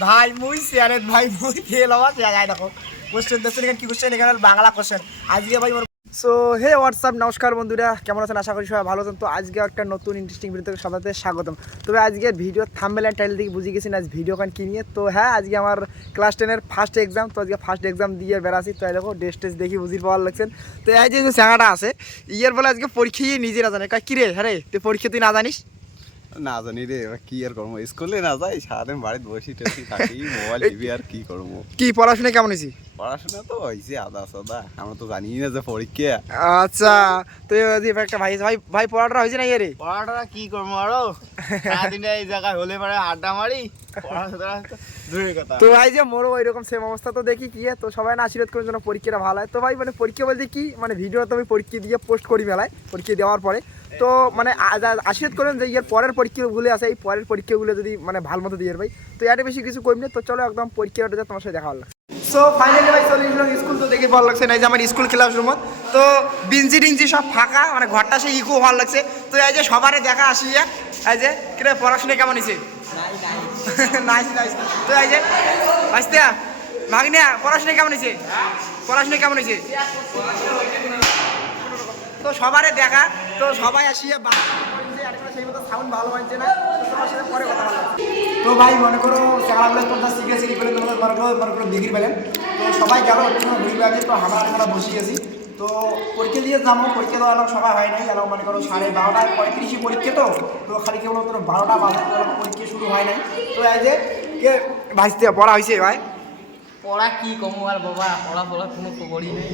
ভাই, মুই সিয়ারেত, ভাই, মুই ফেল হওয়া জায়গায় দেখো। কোশ্চেন দেখছেন এখানে, কি কোশ্চেন এখানে বাংলা কোশ্চেন আজকে ভাই সো হে হোয়াটসঅ্যাপ নমস্কার বন্ধুরা। কেমন আছেন? আশা করি সবাই ভালো আছেন। তো আজকে একটা নতুন ইন্টারেস্টিং ভিডিও থেকে সবাইকে স্বাগতম। তবে আজকে ভিডিও থাম্বেল অ্যান্ড টাইটেল থেকে বুঝে গেছেন আজ ভিডিও কান কি নিয়ে। তো হ্যাঁ আজকে আমার ক্লাস টেনের ফার্স্ট এক্সাম তো আজকে ফার্স্ট এক্সাম দিয়ে বেড়াছি তো দেখো ড্রেস টেস দেখি বুঝি পাওয়ার লাগছেন তো এই যে স্যাঙাটা আছে, ইয়ের বলে আজকে পরীক্ষা নিজে না জানে। কয়, কিরে হ্যাঁ রে, তুই পরীক্ষা তুই না জানিস? না জানি রে এবার কি আর করব? স্কুলে না যাই সারাদিন বাড়িতে বসি টসি থাকি মোবাইল টিভি আর কি করব? কি পড়াশোনা কেমন হয়েছি পড়াশোনা তো হয়েছে আদা সাদা। আমরা তো জানি না যে পরীক্ষা। আচ্ছা তো এবার একটা ভাই ভাই ভাই পড়াটা হয়েছে না ইয়ে রে? পড়াটা কি করব আরও? সারাদিন এই জায়গায় হলে পরে আড্ডা মারি তো ভাই যে মোরও ওইরকম সেম অবস্থা তো দেখি কি তো সবাই না আশীর্বাদ করার জন্য পরীক্ষাটা ভালো হয়। তো ভাই মানে পরীক্ষা বলতে কি মানে ভিডিও তো আমি পরীক্ষা দিয়ে পোস্ট করি মেলায় পরীক্ষা দেওয়ার পরে। তো মানে আশীর্বাদ করেন যে এর পরের পরীক্ষাগুলো আছে এই পরের পরীক্ষাগুলো যদি মানে ভালো মতো দিয়ে ভাই। তো এর বেশি কিছু করি না তো চলো একদম পরীক্ষাটা তোমার সাথে দেখা হলো। সো ফাইনালি ভাই চলে এসলাম স্কুল তো দেখে ভালো লাগছে। না যে আমার স্কুল ক্লাসরুমত তো। বিঞ্জি টিঞ্জি সব ফাঁকা মানে ঘরটা সেই ইকো ভালো লাগছে। তো এই যে সবারে দেখা আসিয়া এই যে, কিরে, পড়াশোনা কেমন হয়েছে নাইস নাইস তো এই যে আসতে ভাগনিয়া পড়াশোনা কেমন হয়েছে পড়াশোনা কেমন হয়েছে তো সবারে দেখা, তো সবাই আসিয়া সেই মতো সাউন্ড ভালো হয়েছে না। তোমার সাথে পরে কথা তো ভাই মনে করো চালাগুলো তোমরা শিখে শিখে পেলে তোমরা মনে করো মনে করো দেখি পেলেন। তো সবাই গেল ঘুরি লাগে তো আমরা আমরা বসে গেছি তো পরীক্ষা দিয়ে যাব পরীক্ষা তো এলাম সবাই হয় নাই এলাম মনে করো সাড়ে বারোটায় পঁয়ত্রিশে পরীক্ষা তো। তো খালি কেবল তোর বারোটা বাজে তো এরকম পরীক্ষা শুরু হয় নাই। তো এই যে কে ভাইতে পড়া হয়েছে ভাই? পড়া কি কমো আর বাবা পড়া পড়া কোনো খবরই নেই।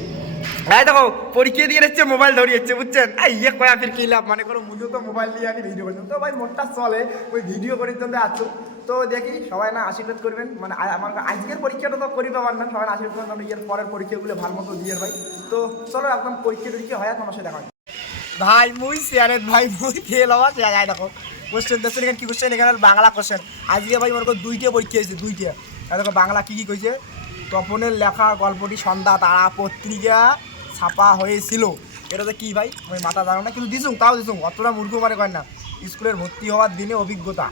এই দেখো পরীক্ষা দিয়ে যাচ্ছে মোবাইল ধরিয়েছে বুঝছেন? এই ইয়ে কয়া ফির কি লাভ মানে করো মুজো তো মোবাইল দিয়ে আমি ভিডিও করছি তো ভাই মোটটা চলে ওই ভিডিও করি জন্য আছো তো দেখি সবাই না আশীর্বাদ করবেন। মানে আমার আজকের পরীক্ষাটা তো করি পাবার না, সবাই আশীর্বাদ করবেন ইয়ের পরের পরীক্ষাগুলো ভালো মতো দিয়ে ভাই। তো চলো একদম পরীক্ষা টরীক্ষা হয়, তোমার সাথে দেখা। ভাই, মুই সিয়ারেত ভাই, মুই ফেল হওয়া জায়গায় দেখো কোশ্চেন দেখছেন এখানে কি কোশ্চেন এখানে বাংলা কোশ্চেন আজকে ভাই মনে করো দুইটা পরীক্ষা হয়েছে, দুইটা। দেখো, বাংলা কি কি কইছে? তপনের লেখা, গল্পটি, সন্ধ্যা, তারা পত্রিকা ছাপা হয়েছিল। এটাতে কি ভাই? আমি মাথা জানো না, কিন্তু দিছুম তাও দিছুম অতটা মূর্খ মানে কয় না। স্কুলের ভর্তি হওয়ার দিনে অভিজ্ঞতা।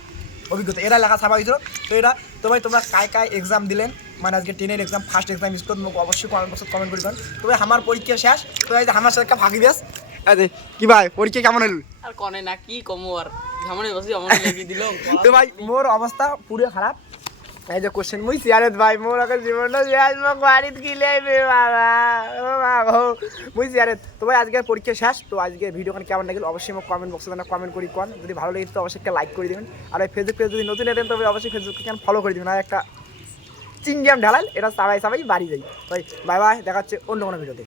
অভিজ্ঞতা। এরা লেখা ছাপা হয়েছিল। তো এটা তো ভাই তোমরা কায় কায় এক্সাম দিলেন? মানে আজকে টেনের এক্সাম ফার্স্ট এক্সাম স্কুল মোক অবশ্যই কমেন্ট বক্সে কমেন্ট করে দেন তবে আমার পরীক্ষা শেষ। তো এই যে আমার সাথে একটা ফাঁকি দিয়াস আরে কি ভাই পরীক্ষা কেমন হলো আর কনে না কি কমো আর? ঝামনে বসে আমার লেগে দিল তো ভাই মোর অবস্থা পুরো খারাপ। এই যে কোশ্চেন মুই সিয়ারেত ভাই মোর আগে জীবনটা মোক বাড়িত কি লাইবে ও বাবা মুই সিয়ারেত তো আজকের পরীক্ষা শেষ, তো আজকে ভিডিও কেমন লাগিল অবশ্যই মোক কমেন্ট বক্সে কমেন্ট করি, কোন? যদি ভালো লাগে তো অবশ্যই একটা লাইক করে দিবেন। আর এই ফেসবুক পেজ যদি নতুন এলেন তবে অবশ্যই ফেসবুক কেন ফলো করে দিবেন। আর একটা চিংডিয়াম ঢালাল, এটা সবাই সবাই বাড়ি যাই। ভাই বাই বাই দেখা হচ্ছে অন্য কোনো ভিডিওতে